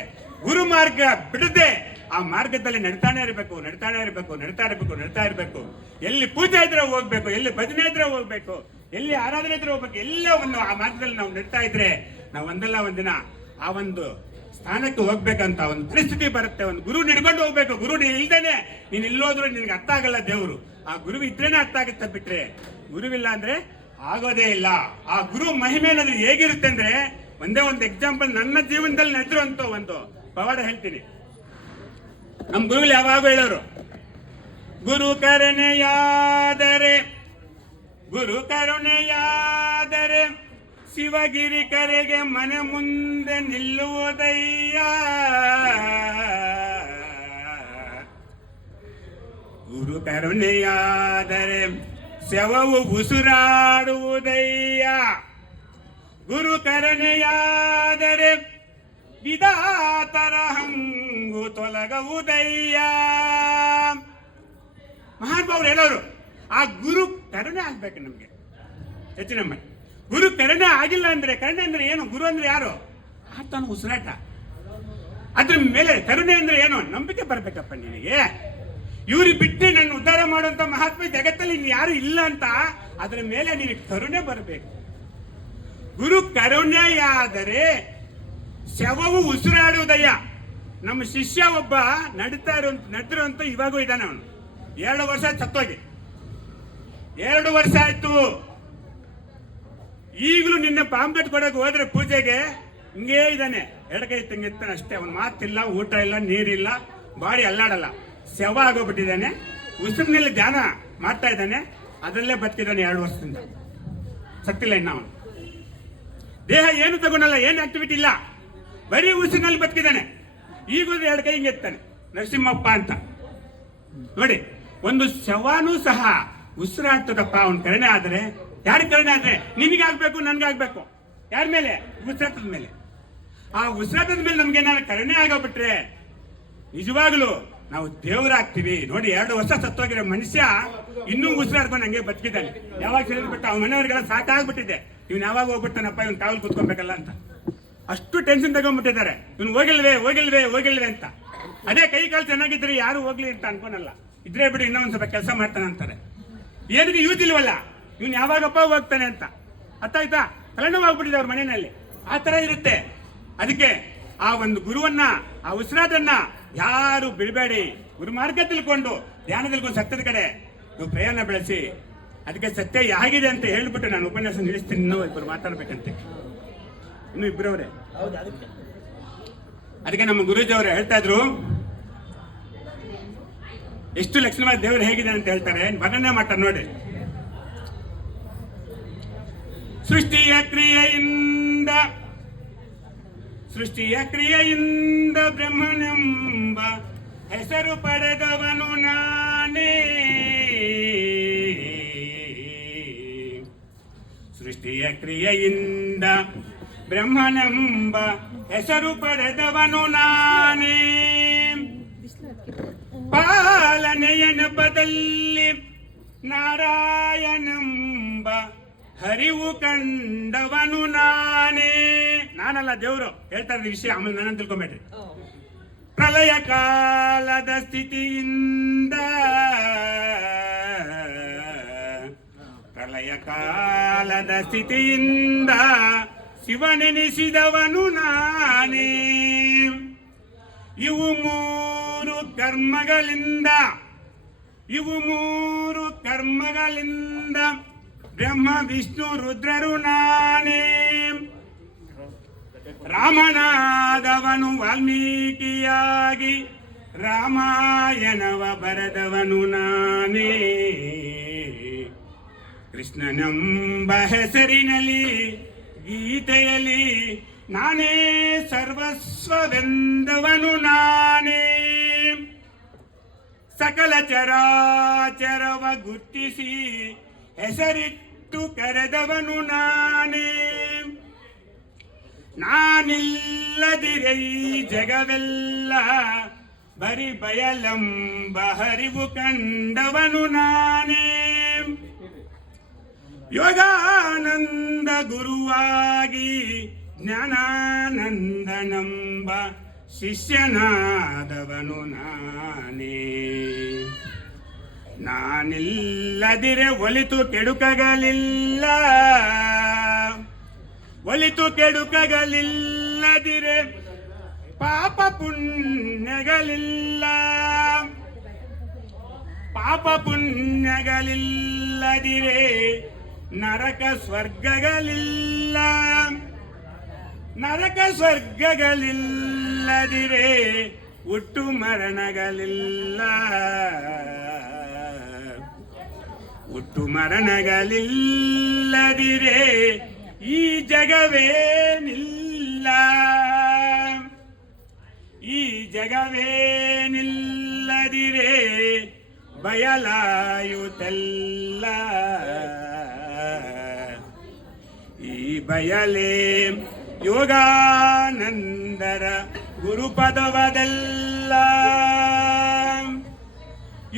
ಗುರು ಮಾರ್ಗ ಬಿಡದೆ ಆ ಮಾರ್ಗದಲ್ಲಿ ನಡ್ತಾನೆ ಇರಬೇಕು, ನಡ್ತಾನೆ ಇರಬೇಕು, ನಡ್ತಾ ಇರಬೇಕು, ನಡ್ತಾ ಇರಬೇಕು. ಎಲ್ಲಿ ಪೂಜೆ ಇದ್ರೆ ಹೋಗ್ಬೇಕು, ಎಲ್ಲಿ ಭಜನೆ ಇದ್ರೆ ಹೋಗ್ಬೇಕು, ಎಲ್ಲಿ ಆರಾಧನೆ ಇದ್ರೆ ಹೋಗ್ಬೇಕು. ಎಲ್ಲ ಒಂದು ಆ ಮಾರ್ಗದಲ್ಲಿ ನಾವು ನಡ್ತಾ ಇದ್ರೆ ನಾವು ಒಂದಲ್ಲ ಒಂದಿನ ಆ ಒಂದು ಸ್ಥಾನಕ್ಕೆ ಹೋಗ್ಬೇಕಂತ ಒಂದು ಪರಿಸ್ಥಿತಿ ಬರುತ್ತೆ. ಒಂದು ಗುರು ನಿಡ್ಕೊಂಡು ಹೋಗ್ಬೇಕು. ಗುರು ಇಲ್ದೇನೆ ನೀನ್ ಇಲ್ಲೋದ್ರು ನಿನ್ಗೆ ಅರ್ಥ ಆಗಲ್ಲ ದೇವರು. ಆ ಗುರು ಇದ್ರೇನೆ ಅರ್ಥ ಆಗುತ್ತೆ, ಬಿಟ್ರೆ ಗುರುವಿಲ್ಲ ಅಂದ್ರೆ ಆಗೋದೇ ಇಲ್ಲ. ಆ ಗುರು ಮಹಿಮೆ ಅನ್ನೋದು ಹೇಗಿರುತ್ತೆ ಅಂದ್ರೆ, ಒಂದೇ ಒಂದು ಎಕ್ಸಾಂಪಲ್ ನನ್ನ ಜೀವನದಲ್ಲಿ ನಡೆದಿರುವಂತ ಒಂದು ಪವಾಡ ಹೇಳ್ತೀನಿ. ನಮ್ಮ ಗುರುಗಳು ಯಾವಾಗ ಹೇಳೋರು, ಗುರು ಕರುಣೆಯಾದರೆ, ಗುರು ಕರುಣೆಯಾದರೆ ಶಿವಗಿರಿ ಕರೆಗೆ ಮನೆ ಮುಂದೆ ನಿಲ್ಲುವುದಯ್ಯ. ಗುರು ಕರುಣೆಯಾದರೆ ಶವವು ಉಸುರಾಡುವುದಯ್ಯ. ಗುರು ಕರುಣೆಯಾದರೆ ವಿಧಾತರ ಹಂಗು ತೊಲಗುವುದಯ್ಯ. ಮಹಾನುಭಾವರು ಹೇಳೋರು, ಆ ಗುರು ಕರುಣೆ ಆಗ್ಬೇಕು ನಮ್ಗೆ. ಯೋಚನೆ ಮಾಡಿ, ಗುರು ಕರುಣೆ ಆಗಿಲ್ಲ ಅಂದ್ರೆ, ಕರುಣೆ ಅಂದ್ರೆ ಏನು? ಗುರು ಅಂದ್ರೆ ಯಾರು? ಆತನ ಉಸಿರಾಟ. ಅದ್ರ ಮೇಲೆ ಕರುಣೆ ಅಂದ್ರೆ ಏನು? ನಂಬಿಕೆ ಬರ್ಬೇಕಪ್ಪ ನಿನಗೆ. ಇವ್ರು ಬಿಟ್ಟು ನನ್ನ ಉದ್ಧಾರ ಮಾಡುವಂತ ಮಹಾತ್ಮ ಜಗತ್ತಲ್ಲಿ ಇನ್ನು ಯಾರು ಇಲ್ಲ ಅಂತ ಅದ್ರ ಮೇಲೆ ನಿನಗೆ ಕರುಣೆ ಬರಬೇಕು. ಗುರು ಕರುಣೆಯಾದರೆ ಶವವು ಉಸಿರಾಡುವುದಯ್ಯ. ನಮ್ಮ ಶಿಷ್ಯ ಒಬ್ಬ ನಡೆದಿರುವಂತ ಇವಾಗೂ ಇದ್ದಾನೆ. ಅವನು 2 ವರ್ಷ ಸತ್ತೋಗಿ 2 ವರ್ಷ ಆಯ್ತು. ಈಗಲೂ ನಿನ್ನೆ ಪಾಂಪ್ಲೆಟ್ ಕೊಡಕ್ಕೆ ಹೋದ್ರೆ ಪೂಜೆಗೆ ಹಿಂಗೇ ಇದ್ದಾನೆ, ಎಡಗೈ ತಂಗಿರ್ತಾನೆ ಅಷ್ಟೇ. ಅವನ ಮಾತಿಲ್ಲ, ಊಟ ಇಲ್ಲ, ನೀರಿಲ್ಲ, ಬಾಡಿ ಅಲ್ಲಾಡಲ್ಲ. ಶವ ಆಗೋಗ್ಬಿಟ್ಟಿದ್ದಾನೆ. ಉಸಿರಿನಲ್ಲಿ ಧ್ಯಾನ ಮಾಡ್ತಾ ಇದ್ದಾನೆ, ಅದರಲ್ಲೇ ಬದುಕಿದ್ದಾನೆ 2 ವರ್ಷದಿಂದ. ಸತ್ತಿಲ್ಲ ಇನ್ನ ಅವನು. ದೇಹ ಏನು ತಗೊಂಡಲ್ಲ, ಏನು ಆಕ್ಟಿವಿಟಿ ಇಲ್ಲ, ಬರೀ ಉಸಿರಿನಲ್ಲಿ ಬದುಕಿದ್ದಾನೆ. ಈಗ 2 ಕೈ ಹಿಂಗೆತ್ತಾನೆ, ನರಸಿಂಹಪ್ಪ ಅಂತ. ನೋಡಿ, ಒಂದು ಶವನೂ ಸಹ ಉಸಿರಾಡ್ತದಪ್ಪ. ಅವನ ಕರುಣೆ ಆದ್ರೆ, ಯಾರ ಕರುಣೆ ಆದ್ರೆ? ನಿನಗಾಗ್ಬೇಕು, ನನ್ಗಾಗ್ಬೇಕು. ಯಾರ ಮೇಲೆ? ಉಸಿರಾಟದ ಮೇಲೆ. ಆ ಉಸಿರಾಟದ ಮೇಲೆ ನಮ್ಗೆ ಏನಾದ್ರು ಕರುಣೆ ಆಗೋಗ್ಬಿಟ್ರೆ ನಿಜವಾಗ್ಲೂ ನಾವು ದೇವರಾಗ್ತೀವಿ. ನೋಡಿ, 2 ವರ್ಷ ಸತ್ತೋಗಿರೋ ಮನುಷ್ಯ ಇನ್ನೂ ಉಸಿರಾಡ್ಕೊಂಡು ಹಂಗೆ ಬದುಕಿದ್ದಾನೆ. ಯಾವಾಗ ಸೇರಿದ್ಬಿಟ್ಟು ಅವ್ನ ಮನೆಯವ್ರಿಗೆಲ್ಲ ಸಾಕಾಗ್ಬಿಟ್ಟಿದೆ, ಇವ್ನು ಯಾವಾಗ ಹೋಗ್ಬಿಡ್ತಾನಪ್ಪ, ಇವ್ನು ಕಾವಲು ಕೂತ್ಕೊಬೇಕಲ್ಲ ಅಂತ. ಅಷ್ಟು ಟೆನ್ಷನ್ ತಗೊಂಡ್ಬಿಟ್ಟಿದ್ದಾರೆ. ಇವ್ನು ಹೋಗಿಲ್ವೇ ಅಂತ. ಅದೇ ಕೈ ಕಾಲು ಚೆನ್ನಾಗಿದ್ರೆ ಯಾರು ಹೋಗ್ಲಿ ಅಂತ ಅನ್ಕೊನಲ್ಲ. ಇದ್ರೆ ಬಿಡಿ, ಇನ್ನೊಂದ್ ಸ್ವಲ್ಪ ಕೆಲಸ ಮಾಡ್ತಾನೆ ಅಂತಾರೆ. ಏನಕ್ಕೆ ಯೂಸ್ ಇಲ್ವಲ್ಲ, ಇವ್ನು ಯಾವಾಗಪ್ಪ ಹೋಗ್ತಾನೆ ಅಂತ. ಅರ್ಥ ಆಯ್ತಾ? ತಲೆನೋವಾಗ್ಬಿಟ್ಟಿದೆ ಅವ್ರ ಮನೆಯಲ್ಲಿ. ಆ ತರ ಇರುತ್ತೆ. ಅದಕ್ಕೆ ಆ ಒಂದು ಗುರುವನ್ನ, ಆ ಉಸಿರಾಟನ್ನ ಯಾರು ಬಿಡಬೇಡಿ. ಗುರು ಮಾರ್ಗ ತಿಳ್ಕೊಂಡು, ಧ್ಯಾನ ತಿಳ್ಕೊಂಡು ಸತ್ಯದ ಕಡೆ ನೀವು ಪ್ರಯಾಣ ಬೆಳೆಸಿ. ಅದಕ್ಕೆ ಸತ್ಯ ಹೇಗಿದೆ ಅಂತ ಹೇಳ್ಬಿಟ್ಟು ನಾನು ಉಪನ್ಯಾಸ ನಿಲ್ಲಿಸ್ತೀನಿ. ಇನ್ನೂ ಇಬ್ಬರು ಮಾತಾಡ್ಬೇಕಂತೆ, ಇನ್ನು ಇಬ್ಬರವ್ರೆ. ಅದಕ್ಕೆ ನಮ್ಮ ಗುರೂಜಿ ಅವರು ಹೇಳ್ತಾ ಇದ್ರು, ಎಷ್ಟು ಲಕ್ಷಣವಾದ ದೇವರು ಹೇಗಿದೆ ಅಂತ ಹೇಳ್ತಾರೆ. ವರ್ಣನೆ ಮಾಡ್ತಾರೆ ನೋಡಿ. ಸೃಷ್ಟಿಯ ಕ್ರಿಯೆಯಿಂದ ಸೃಷ್ಟಿಯ ಕ್ರಿಯೆಯಿಂದ ಬ್ರಹ್ಮನೆಂಬ ಹೆಸರು ಪಡೆದವನು ನಾನೇ. ಸೃಷ್ಟಿಯ ಕ್ರಿಯೆಯಿಂದ ಬ್ರಹ್ಮನೆಂಬ ಹೆಸರು ಪಡೆದವನು ನಾನೇ. ಪಾಲನೆಯ ನೆಪದಲ್ಲಿ ನಾರಾಯಣೆಂಬ ಹರಿವು ಕಂಡವನು ನಾನೇ. ನಾನಲ್ಲ, ದೇವರು ಹೇಳ್ತಾ ಇದ್ದ ವಿಷಯ, ಆಮೇಲೆ ನಾನು ತಿಳ್ಕೊಂಬೇಡ್ರಿ. ಪ್ರಳಯ ಕಾಲದ ಸ್ಥಿತಿಯಿಂದ ಶಿವನೆನಿಸಿದವನು ನಾನೇ. ಇವು ಮೂರು ಕರ್ಮಗಳಿಂದ ಬ್ರಹ್ಮ ವಿಷ್ಣು ರುದ್ರರು ನಾನೇ. ರಾಮನಾದವನು ವಾಲ್ಮೀಕಿಯಾಗಿ ರಾಮಾಯಣವ ಬರೆದವನು ನಾನೇ. ಕೃಷ್ಣನೆಂಬ ಹೆಸರಿನಲ್ಲಿ ಗೀತೆಯಲ್ಲಿ ನಾನೇ ಸರ್ವಸ್ವವೆಂದವನು ನಾನೇ. ಸಕಲ ಚರಾಚರವ ಗುರ್ತಿಸಿ ಹೆಸರಿಟ್ಟು ಕರೆದವನು ನಾನೇ. ನಾನಿಲ್ಲದಿರೆ ಈ ಜಗವೆಲ್ಲ ಬರಿ ಬಯಲೆಂಬ ಹರಿವು ಕಂಡವನು ನಾನೇ. ಯೋಗಾನಂದ ಗುರುವಾಗಿ ಜ್ಞಾನಾನಂದನೆಂಬ ಶಿಷ್ಯನಾದವನು ನಾನೇ. ನಾನಿಲ್ಲದಿರೆ ಒಲಿತು ಕೆಡುಕಗಳಿಲ್ಲದಿರೆ ಪಾಪ ಪುಣ್ಯಗಳಿಲ್ಲದಿರೆ ನರಕ ಸ್ವರ್ಗಗಳಿಲ್ಲದಿರೆ ಹುಟ್ಟು ಮರಣಗಳಿಲ್ಲದಿರೆ ಈ ಜಗವೇನಿಲ್ಲದಿರೆ ಬಯಲಾಯುತೆಲ್ಲ. ಈ ಬಯಲೇ ಯೋಗಾನಂದರ ಗುರುಪದವದೆಲ್ಲ.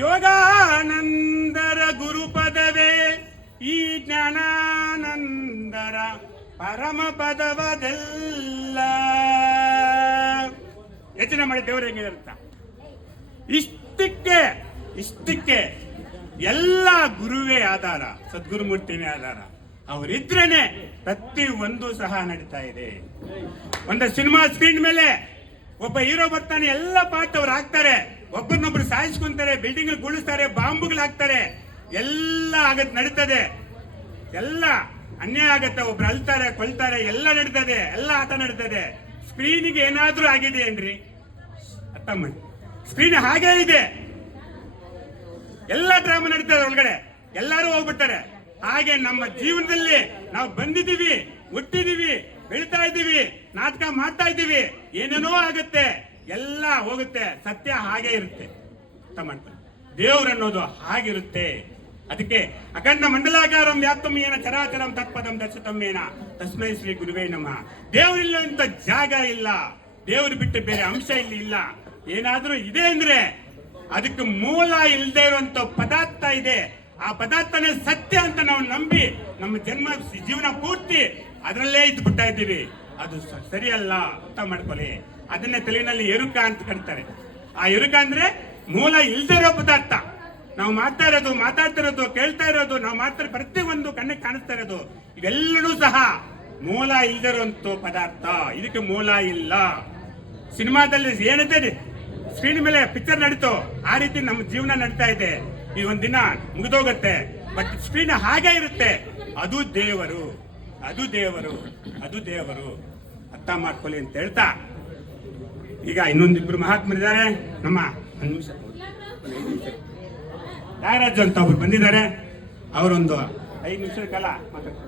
ಯೋಗಾನಂದರ ಗುರುಪದವೇ ಈ ಜ್ಞಾನಾನಂದರ ಪರಮ ಪದವದೆಲ್ಲ. ಯೋಚನೆ ಮಾಡಿ ದೇವರು ಹೆಂಗಿದೆ ಅಂತ. ಇಷ್ಟಕ್ಕೆ ಎಲ್ಲ ಗುರುವೇ ಆಧಾರ, ಸದ್ಗುರುಮೂರ್ತಿನೇ ಆಧಾರ. ಅವರಿದ್ರೇನೆ ಪ್ರತಿ ಒಂದು ಸಹ ನಡೀತಾ ಇದೆ. ಒಂದು ಸಿನಿಮಾ ಸ್ಕ್ರೀನ್ ಮೇಲೆ ಒಬ್ಬ ಹೀರೋ ಬರ್ತಾನೆ, ಎಲ್ಲ ಪಾರ್ಟ್ ಅವ್ರು ಹಾಕ್ತಾರೆ, ಒಬ್ಬರನ್ನೊಬ್ರು ಸಾಯಿಸ್ಕೊಂತಾರೆ, ಬಿಲ್ಡಿಂಗ್ ಗುಳಿಸ್ತಾರೆ, ಬಾಂಬುಗಳು ಹಾಕ್ತಾರೆ, ಎಲ್ಲ ನಡೀತದೆ. ಎಲ್ಲ ಅನ್ಯಾಯ ಆಗತ್ತೆ, ಒಬ್ರು ಅಳ್ತಾರೆ, ಕೊಲ್ತಾರೆ, ಎಲ್ಲ ನಡೀತದೆ, ಎಲ್ಲ ಆಟ ನಡೀತದೆ. ಸ್ಕ್ರೀನಿಗೆ ಏನಾದ್ರೂ ಆಗಿದೆ ಏನ್ರಿ? ಅರ್ಥ ಮಾಡಿ, ಸ್ಕ್ರೀನ್ ಹಾಗೇ ಇದೆ, ಎಲ್ಲ ಡ್ರಾಮಾ ನಡೀತದೆ ಒಳಗಡೆ, ಎಲ್ಲರೂ ಹೋಗ್ಬಿಡ್ತಾರೆ. ಹಾಗೆ ನಮ್ಮ ಜೀವನದಲ್ಲಿ ನಾವು ಬಂದಿದ್ದೀವಿ, ಹುಟ್ಟಿದೀವಿ, ಬೆಳಿತಾ ಇದ್ದೀವಿ, ನಾಟಕ ಮಾಡ್ತಾ ಇದ್ದೀವಿ, ಏನೇನೋ ಆಗುತ್ತೆ, ಎಲ್ಲ ಹೋಗುತ್ತೆ. ಸತ್ಯ ಹಾಗೆ ಇರುತ್ತೆ. ಅರ್ಥ ಮಾಡ್ತಾರೆ, ದೇವ್ರು ಅನ್ನೋದು ಹಾಗಿರುತ್ತೆ. ಅದಕ್ಕೆ ಅಖಂಡ ಮಂಡಲಾಕಾರಂ ವ್ಯಾಪ್ತಂ ಏನ ಚರಾಚರಂ ತತ್ಪದಂ ದರ್ಶತಮೇನ ತಸ್ಮೈ ಶ್ರೀ ಗುರುವೇ ನಮಃ. ದೇವರಿಲ್ಲ ಅಂತ ಜಾಗ ಇಲ್ಲ, ದೇವರು ಬಿಟ್ಟು ಬೇರೆ ಅಂಶ ಇಲ್ಲಿ ಇಲ್ಲ. ಏನಾದ್ರೂ ಇದೆ ಅಂದ್ರೆ ಅದಕ್ಕೆ ಮೂಲ ಇಲ್ಲದೆ ಇರುವಂತ ಪದಾರ್ಥ ಇದೆ. ಆ ಪದಾರ್ಥನೇ ಸತ್ಯ ಅಂತ ನಾವು ನಂಬಿ ನಮ್ಮ ಜೀವನ ಪೂರ್ತಿ ಅದರಲ್ಲೇ ಇದ್ದು ಬಿಡ್ತಾ ಇದ್ದೀವಿ. ಅದು ಸರಿಯಲ್ಲ, ಅರ್ಥ ಮಾಡ್ಕೊಳ್ಳಿ. ಅದನ್ನೇ ತೆಲುಗಿನಲ್ಲಿ ಎರುಕ ಅಂತ ಕರೀತಾರೆ. ಆ ಎರುಕ ಅಂದ್ರೆ ಮೂಲ ಇಲ್ಲದೆ ಇರೋ ಪದಾರ್ಥ. ನಾವು ಮಾತಾಡ್ತಿರೋದು, ಕೇಳ್ತಾ ಇರೋದು, ನಾವು ಮಾಡ್ತಾರೆ ಪ್ರತಿ ಒಂದು ಕಣ್ಣಿಗೆ ಕಾಣಿಸ್ತಾ ಇರೋದು, ಇವೆಲ್ಲರೂ ಸಹ ಮೂಲ ಇಲ್ಲದೆ ಇರುವಂತ ಪದಾರ್ಥ. ಇದಕ್ಕೆ ಮೂಲ ಇಲ್ಲ. ಸಿನಿಮಾದಲ್ಲಿ ಏನಿದೆ, ಸ್ಕ್ರೀನ್ ಮೇಲೆ ಪಿಕ್ಚರ್ ನಡೀತು, ಆ ರೀತಿ ನಮ್ಮ ಜೀವನ ನಡೀತಾ ಇದೆ. ಈ ಒಂದಿನ ಮುಗಿದೋಗುತ್ತೆ, ಬಟ್ ಸ್ಕ್ರೀನ್ ಹಾಗೆ ಇರುತ್ತೆ. ಅದು ದೇವರು. ಅರ್ಥ ಮಾಡ್ಕೊಳ್ಳಿ ಅಂತ ಹೇಳ್ತಾ, ಈಗ ಇನ್ನೊಂದಿಬ್ರು ಮಹಾತ್ಮರಿದ್ದಾರೆ. ನಮ್ಮ ಒಂದು ನಿಮಿಷ, ತ್ಯಾಗರಾಜ್ ಅಂತ ಒಬ್ರು ಬಂದಿದ್ದಾರೆ. ಅವರೊಂದು 5 ನಿಮಿಷದ ಕಾಲ ಮಾತಾಡ್ತಾರೆ.